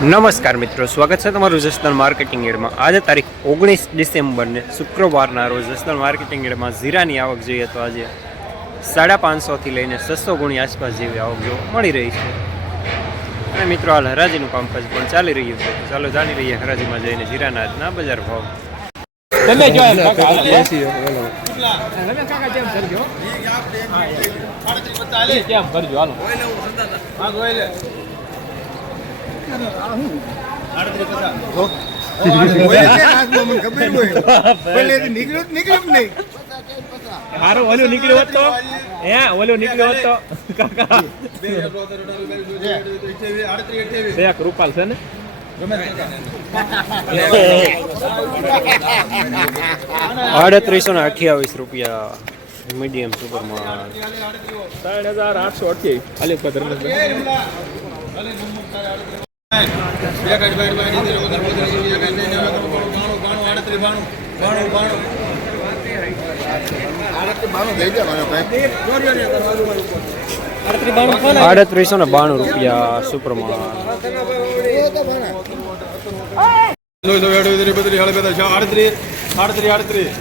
નમસ્કાર મિત્રો સ્વાગત છે તમારું જસદણ માર્કેટિંગ એડમાં. આજે તારીખ ઓગણીસ ડિસેમ્બરને શુક્રવારના રોજ જસદણ માર્કેટિંગ એડમાં જીરાની આવક જોઈએ તો આજે સાડા પાંચસોથી લઈને છસો ગુણી આસપાસ જેવી આવક જોવા મળી રહી છે. અને મિત્રો હાલ હરાજીનું કામકાજ પણ ચાલી રહ્યું છે. ચાલો જાણી રહીએ હરાજીમાં જઈને જીરાના આજના બજાર ભાવ. તમે જો કેમ કરજો હાલો. હારો ઓલો નીકળ્યો હતો હે ઓલો નીકળ્યો હોત કાકા બે એક રૂપાલ છે ને આડત્રીસો ને અઠ્યાવીસ રૂપિયા મીડિયમ સુપરમાં ત્રણ હજાર આઠસો અઠ્યાવીસ. રમેશભાઈ આડત્રીસો ને બાણું રૂપિયા સુપરમાં આડત્રીસો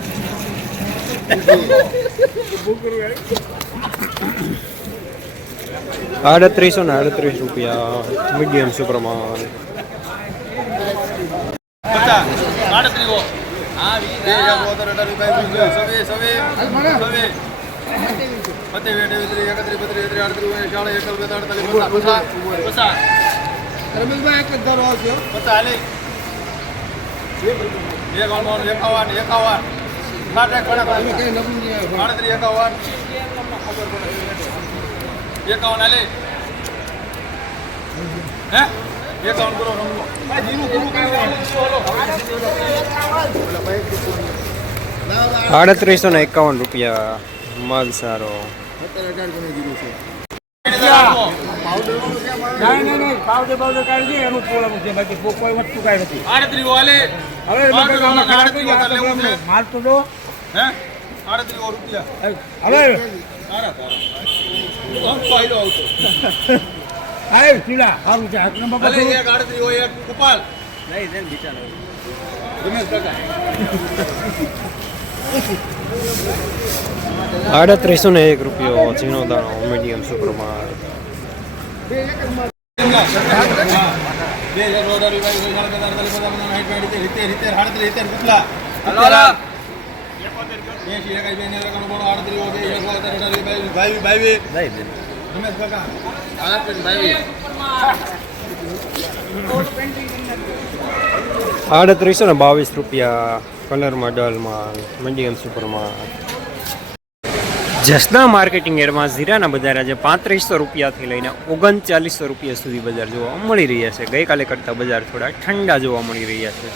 ને આડત્રીસ રૂપિયા મીડિયમ સુપરમાં એકાવન એકાવન એકાવન. એકાવન આલે. હે? એકાવન કરો રમવો ભાઈ જીનું પૂરું કર્યું આડત્રીસો ને એકાવન રૂપિયા. માલ સારો. માલ તો દો. હે? આડત્રી રૂપિયા. હવે અરે સીડા સારું છે એક નંબર પર એક આડત્રી હોય એક કપાલ. રમેશ કાકા. આડત્રીસો ને એક રૂપિયો ઝીણો દાણો મીડિયમ સુપરમાં બે હજાર રીતે રીતે રીતે ગણપત રીતે પચાસ એકાઈ એકાણું બાણું આડત્રીસ એક અઢાર બાવીસ બાવીસ બાવીસ રમેશ કાકા. આડત્રીસો ને બાવીસ રૂપિયા કલરમાં ડલમાં મીડિયમ સુપરમાં. જસના માર્કેટિંગ એડમાં જીરાના બજાર આજે પાંત્રીસો રૂપિયાથી લઈને ઓગણચાલીસો રૂપિયા સુધી બજાર જોવા મળી રહ્યા છે. ગઈકાલે કરતાં બજાર થોડા ઠંડા જોવા મળી રહ્યા છે.